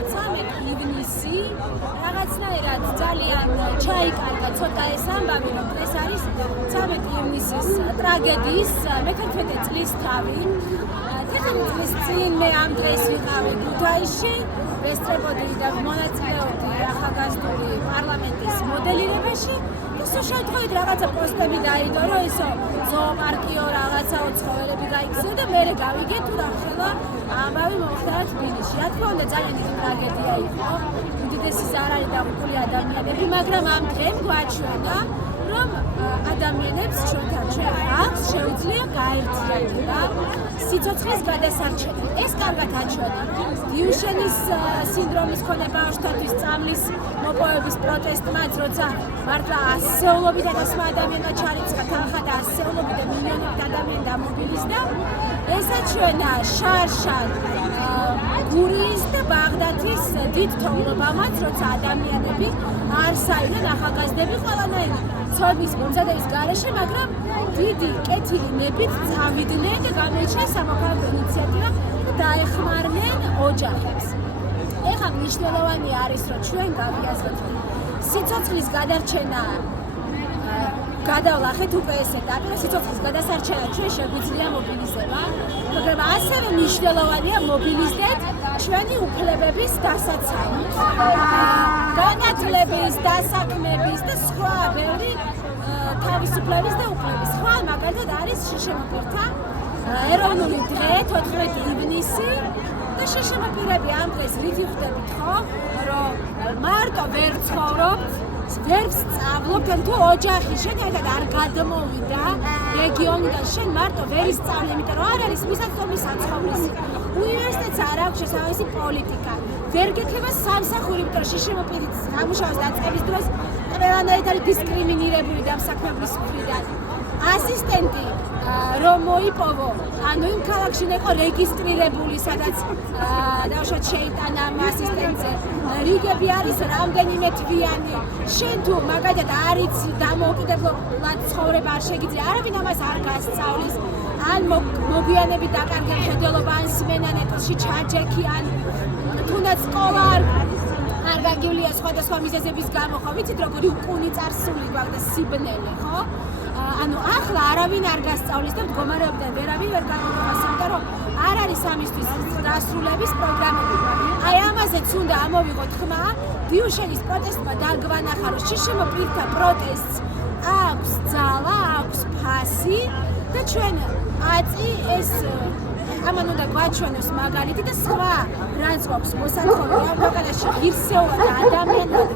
13 ივნისი რაღაცნაირად ძალიან ჩაიკარგა ცოტა ეს ამბავი, რომ ეს არის 13 ივნისის ტრაგედიის მე-11 წლის თავი. 11 წლის წინ მე ამ დღეს ვიყავი ქუთაისში, ესწრებოდი და მონაწილეობდი ახალგაზრდული პარლამენტის მოდელირებაში. ისო შევთხოვით რაღაცა პოსტები დაიდო, რომ ისო ზოოპარკიო რაღაცაო ცხოველები გაიქცეო და მე გავიგე თუ რა ხელა ამბავი მოხდა თბილისში. რა თქმა უნდა ძალიან დიდი ტრაგედია იყო, უდიდესი ზარალი დაღუპული ადამიანები, მაგრამ ამ დღემ გვაჩვენა, რომ ადამიანებს ჩვენთან ხალხს შეუძლია გაერთიანება სიცოცხლის გადასარჩენად. ეს კარგად აჩვენა დიუშენის სინდრომის მქონე ბავშვთათვის წამლის მოპოვების პროტესტმაც, როცა მართლა ასეულობით ათასმა ადამიანმა ჩარიცხა თანხა და ასეულობით მილიონობით ადამიანი დამობილიზდა. ეს აჩვენა შარშან გურიის და ბაღდათის დიდ თოვლობამაც, როცა ადამიანები არ საიდან ახალგაზრდები ყველანაირი ცოდნის მომზადების გარეშე, მაგრამ დიდი კეთილი ნებით წავიდნენ და გამოიჩინეს სამოქალაქო ინიციატივა და დაეხმარნენ ოჯახებს. ეხლა მნიშვნელოვანი არის, რომ ჩვენ გავიაზროთ, რომ სიცოცხლის გადარჩენა გადავლახეთ უკვე ეს ეტაპი, რომ სიცოცხლის გადასარჩენად ჩვენ შეგვიძლია მობილიზება, მაგრამ ასევე მნიშვნელოვანია მობილიზდეთ ჩვენი უფლებების დასაცავად. განათლების, დასაქმების და სხვა ბევრი თავისუფლების და უფლების. ხვალ მაგალითად არის შიშემოპირთა ეროვნული დღე 14 ივნისი და შიშემოპირები ამ დღეს რითი ხვდებით ხო, რომ მარტო ვერ ცხოვრობთ, ვერ სწავლობთ, თუ ოჯახი შენთან არ გადმოვიდა რეგიონიდან, შენ მარტო ვერ ისწავლე, იმიტომ რომ არ არის მისაწვდომი საცხოვრისი. უნივერსიტეტს არ აქვს შესაბამისი პოლიტიკა. ვერ გექნება სამსახური, იმიტომ რომ შიშემოპირით სამუშაოს დაწყების დროს ყველანაირად არის დისკრიმინირებული დამსაქმებლის მხრიდან. ასისტენტი რომ მოიპოვო, ანუ იმ ქალაქში იყო რეგისტრირებული, სადაც დავუშვათ შეიტანა ამ ასისტენტზე. რიგები არის რამდენიმე თვიანი. შენ თუ მაგალითად არ იცი დამოუკიდებლად ცხოვრება არ შეგიძლია, არავინ ამას არ გასწავლის. ან მოგვიანები დაკარგე მხედველობა, ან სმენა ნეტოში ჩაჯექი, ან თუნდაც სკოლა არ გაგივლია სხვადასხვა მიზეზების გამო, ხო ვიცით როგორი უკუნი წარსული გვაქვს და სიბნელე, ხო? ანუ ახლა არავინ არ გასწავლის და მდგომარეობიდან ვერავინ ვერ გამოგვასწავლის, იმიტომ რომ არ არის ამისთვის დასრულების პროგრამები. აი ამაზეც უნდა ამოვიღოთ ხმა, დიუშენის პროტესტმა დაგვანახა, რომ შიშემოპირთა პროტესტს აქვს ძალა, აქვს ფასი და ჩვენ აწი ეს ამან უნდა გვაჩვენოს მაგალითი და სხვა რაც გვაქვს მოსათხოვე ამ ქვეყანაში ღირსეულად ადამიანად